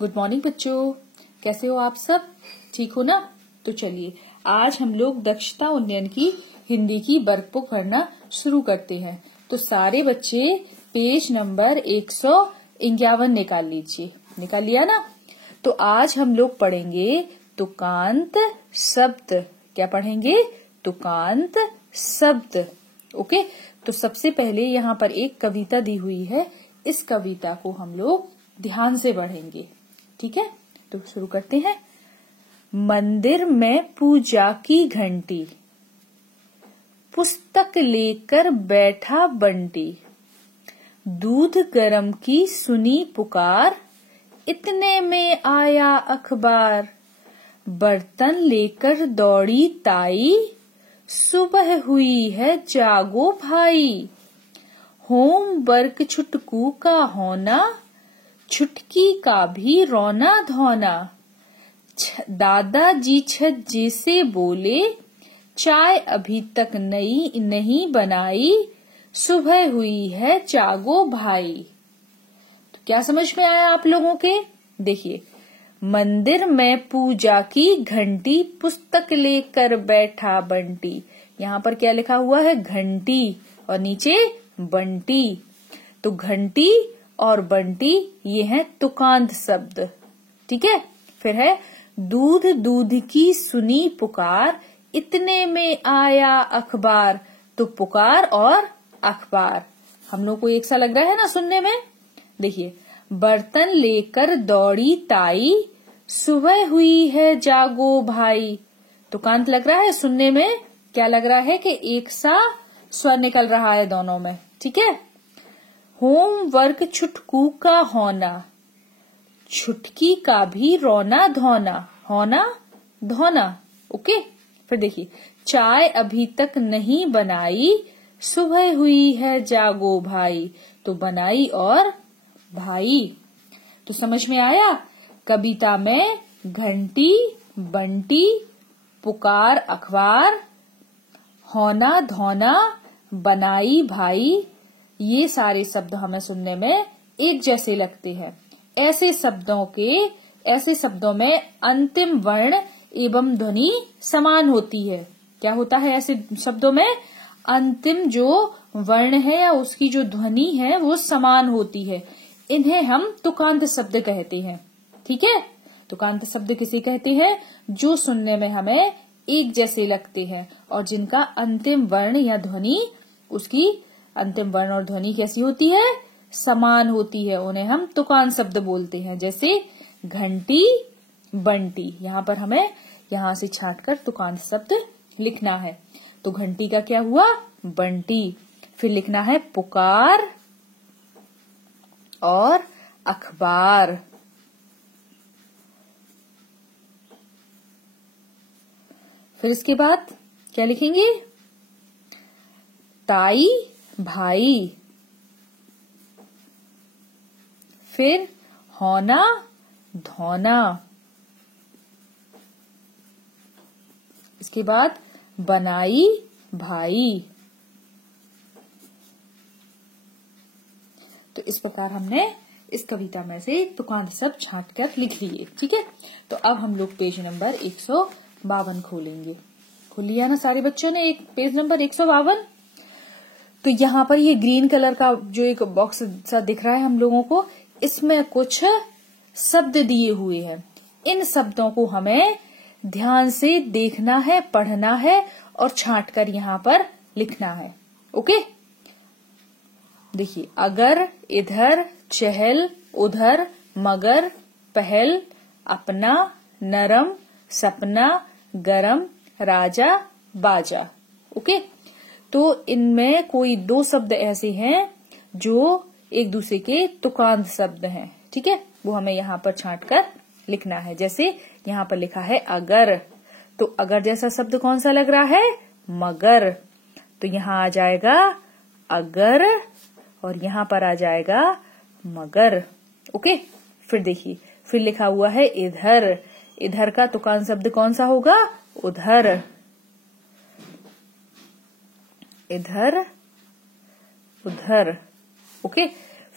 Good morning बच्चों, कैसे हो आप सब? ठीक हो ना? तो चलिए आज हम लोग दक्षता उन्नयन की हिंदी की वर्कबुक पढ़ना शुरू करते हैं। तो सारे बच्चे पेज नंबर 151 निकाल लीजिए। निकाल लिया ना? तो आज हम लोग पढ़ेंगे तुकांत शब्द। क्या पढ़ेंगे? तुकांत शब्द। ओके, तो सबसे पहले यहाँ पर एक कविता दी हुई है। इस कविता को हम लोग ध्यान से पढ़ेंगे। ठीक है, तो शुरू करते हैं। मंदिर में पूजा की घंटी, पुस्तक लेकर बैठा बंटी। दूध गरम की सुनी पुकार, इतने में आया अखबार। बर्तन लेकर दौड़ी ताई, सुबह हुई है जागो भाई। होमवर्क छुटकू का होना, छुटकी का भी रोना धोना। दादाजी छज्जे से बोले, चाय अभी तक नहीं बनाई। सुबह हुई है जागो भाई। तो क्या समझ में आया आप लोगों के? देखिए, मंदिर में पूजा की घंटी, पुस्तक लेकर बैठा बंटी। यहाँ पर क्या लिखा हुआ है? घंटी, और नीचे बंटी। तो घंटी और बंटी ये हैं तुकांत शब्द। ठीक है, फिर है दूध दूध की सुनी पुकार, इतने में आया अखबार। तो पुकार और अखबार हम लोग को एक सा लग रहा है ना सुनने में। देखिए, बर्तन लेकर दौड़ी ताई, सुबह हुई है जागो भाई। तुकांत लग रहा है सुनने में। क्या लग रहा है कि एक सा स्वर निकल रहा है दोनों में। ठीक है। होमवर्क छुटकू का होना, छुटकी का भी रोना धोना। होना धोना। ओके, फिर देखिए, चाय अभी तक नहीं बनाई, सुबह हुई है जागो भाई। तो बनाई और भाई। तो समझ में आया? कविता में घंटी, बंटी, पुकार अखबार, होना धोना, बनाई भाई, ये सारे शब्द हमें सुनने में एक जैसे लगते हैं। ऐसे शब्दों में अंतिम वर्ण एवं ध्वनि समान होती है। क्या होता है ऐसे शब्दों में? अंतिम जो वर्ण है या उसकी जो ध्वनि है वो समान होती है। इन्हें हम तुकांत शब्द कहते हैं। ठीक है, तुकांत शब्द किसे कहते हैं? जो सुनने में हमें एक जैसे लगते हैं और जिनका अंतिम वर्ण या ध्वनि, उसकी अंतिम वर्ण और ध्वनि कैसी होती है? समान होती है। उन्हें हम तुकांत शब्द बोलते हैं। जैसे घंटी, बंटी। यहाँ पर हमें यहाँ से छांटकर तुकांत शब्द लिखना है। तो घंटी का क्या हुआ? बंटी। फिर लिखना है पुकार और अखबार। फिर इसके बाद क्या लिखेंगे? ताई भाई। फिर होना धोना। इसके बाद बनाई भाई। तो इस प्रकार हमने इस कविता में से तुकांत शब्द छांटकर लिख लिए। ठीक है, तो अब हम लोग पेज नंबर 152 खोलेंगे। खोल लिया ना सारे बच्चों ने एक पेज नंबर 152? तो यहाँ पर ये ग्रीन कलर का जो एक बॉक्स सा दिख रहा है हम लोगों को, इसमें कुछ शब्द दिए हुए हैं। इन शब्दों को हमें ध्यान से देखना है, पढ़ना है और छांटकर यहाँ पर लिखना है। ओके, देखिए, अगर, इधर, चहल, उधर, मगर, पहल, अपना, नरम, सपना, गरम, राजा, बाजा। ओके, तो इनमें कोई दो शब्द ऐसे हैं जो एक दूसरे के तुकांत शब्द हैं। ठीक है, वो हमें यहाँ पर छांटकर लिखना है। जैसे यहाँ पर लिखा है अगर, तो अगर जैसा शब्द कौन सा लग रहा है? मगर। तो यहाँ आ जाएगा अगर और यहाँ पर आ जाएगा मगर। ओके, फिर देखिए, फिर लिखा हुआ है इधर। इधर का तुकांत शब्द कौन सा होगा? उधर। इधर, उधर। ओके,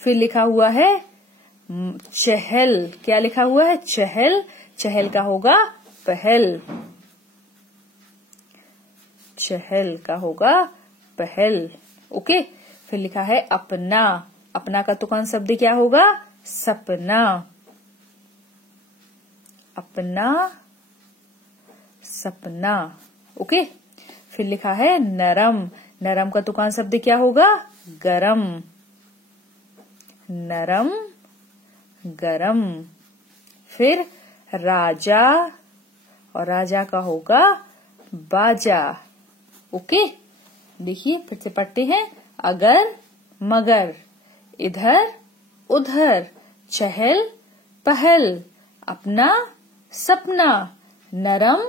फिर लिखा हुआ है चहल, क्या लिखा हुआ है? चहल। चहल का होगा पहल। चहल का होगा पहल। ओके। फिर लिखा है अपना। अपना का तुकान शब्द क्या होगा? सपना। अपना, सपना। ओके। फिर लिखा है नरम। नरम का तुकान शब्द क्या होगा? गरम। नरम, गरम। फिर राजा, और राजा का होगा बाजा। ओके। देखिए फिर से पढ़ते हैं। अगर मगर, इधर उधर, चहल पहल, अपना सपना, नरम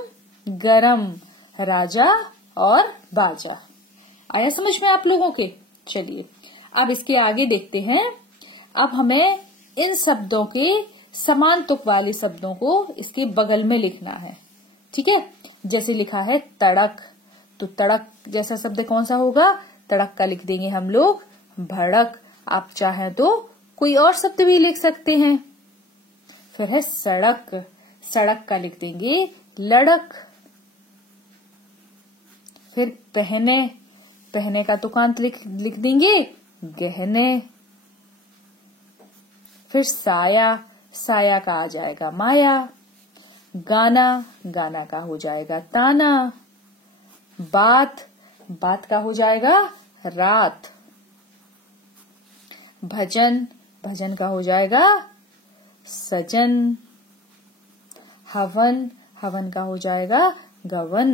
गरम, राजा और बाजा। आया समझ में आप लोगों के? चलिए अब इसके आगे देखते हैं। अब हमें इन शब्दों के समान तुक वाले शब्दों को इसके बगल में लिखना है। ठीक है। जैसे लिखा है तड़क, तो तड़क जैसा शब्द कौन सा होगा? तड़क का लिख देंगे हम लोग भड़क। आप चाहें तो कोई और शब्द भी लिख सकते हैं। फिर है सड़क। सड़क का लिख देंगे लड़क। फिर पहने। पहने का तुकांत लिख देंगे गहने। फिर साया। साया का आ जाएगा माया। गाना। गाना का हो जाएगा ताना। बात। बात का हो जाएगा रात। भजन। भजन का हो जाएगा सजन। हवन। हवन का हो जाएगा गवन।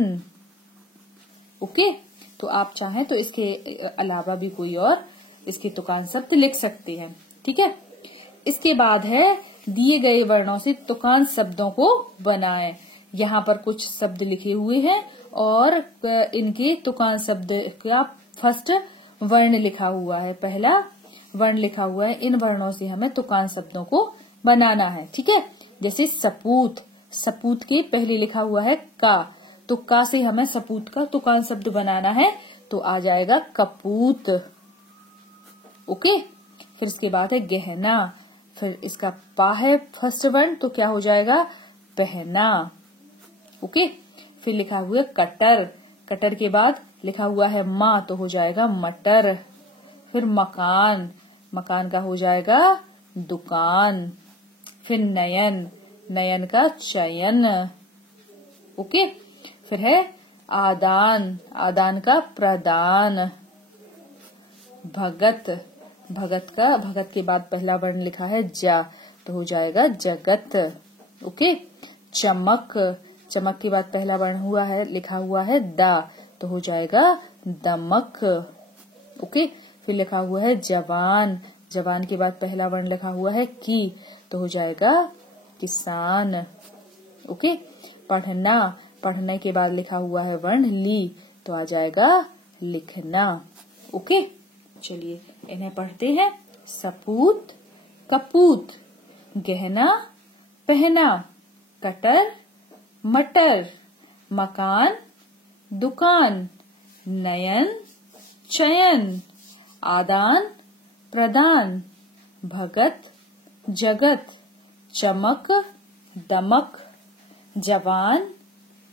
ओके। तो आप चाहें तो इसके अलावा भी कोई और इसके तुकान शब्द लिख सकते हैं। ठीक है। इसके बाद है दिए गए वर्णों से तुकान शब्दों को बनाएं। यहाँ पर कुछ शब्द लिखे हुए हैं और इनके तुकान शब्द का फर्स्ट वर्ण लिखा हुआ है, पहला वर्ण लिखा हुआ है। इन वर्णों से हमें तुकान शब्दों को बनाना है। ठीक है। जैसे सपूत। सपूत के पहले लिखा हुआ है का, तो का से हमें सपूत का तुकान शब्द बनाना है, तो आ जाएगा कपूत। ओके। फिर इसके बाद है गहना। फिर इसका पा है फर्स्ट वर्ण, तो क्या हो जाएगा? पहना। ओके। फिर लिखा हुआ है कटर। कटर के बाद लिखा हुआ है माँ, तो हो जाएगा मटर। फिर मकान। मकान का हो जाएगा दुकान। फिर नयन। नयन का चयन। ओके। फिर है आदान। आदान का प्रदान। भगत। भगत के बाद पहला वर्ण लिखा है जा, तो हो जाएगा जगत। ओके। चमक। चमक के बाद पहला वर्ण लिखा हुआ है दा, तो हो जाएगा दमक। ओके। फिर लिखा हुआ है जवान। जवान के बाद पहला वर्ण लिखा हुआ है की, तो हो जाएगा किसान। ओके। पढ़ना। पढ़ने के बाद लिखा हुआ है वर्ण ली, तो आ जाएगा लिखना। ओके। चलिए इन्हें पढ़ते हैं। सपूत, कपूत, गहना, पहना, कटर, मटर, मकान, दुकान, नयन, चयन, आदान, प्रदान, भगत, जगत, चमक, दमक, जवान,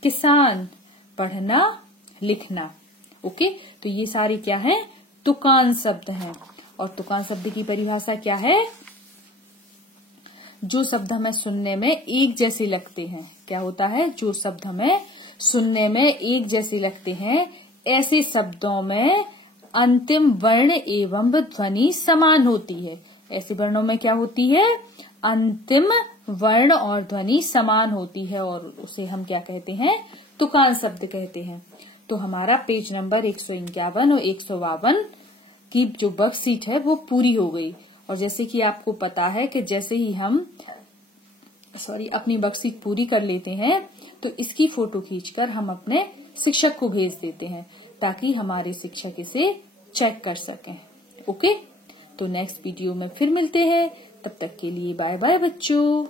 किसान, पढ़ना, लिखना। ओके। तो ये सारे क्या हैं? तुकान शब्द हैं। और तुकान शब्द की परिभाषा क्या है? जो शब्द हमें सुनने में एक जैसे लगते हैं। क्या होता है? जो शब्द हमें सुनने में एक जैसे लगते हैं, ऐसे शब्दों में अंतिम वर्ण एवं ध्वनि समान होती है। ऐसे वर्णों में क्या होती है? अंतिम वर्ण और ध्वनि समान होती है, और उसे हम क्या कहते हैं? तुकान शब्द कहते हैं। तो हमारा पेज नंबर 151 और 152 की जो वर्कशीट है वो पूरी हो गई। और जैसे कि आपको पता है कि जैसे ही हम अपनी वर्कशीट पूरी कर लेते हैं, तो इसकी फोटो खींचकर हम अपने शिक्षक को भेज देते हैं, ताकि हमारे शिक्षक इसे चेक कर सकें। ओके। तो नेक्स्ट वीडियो में फिर मिलते हैं। तब तक के लिए बाय बाय बच्चों।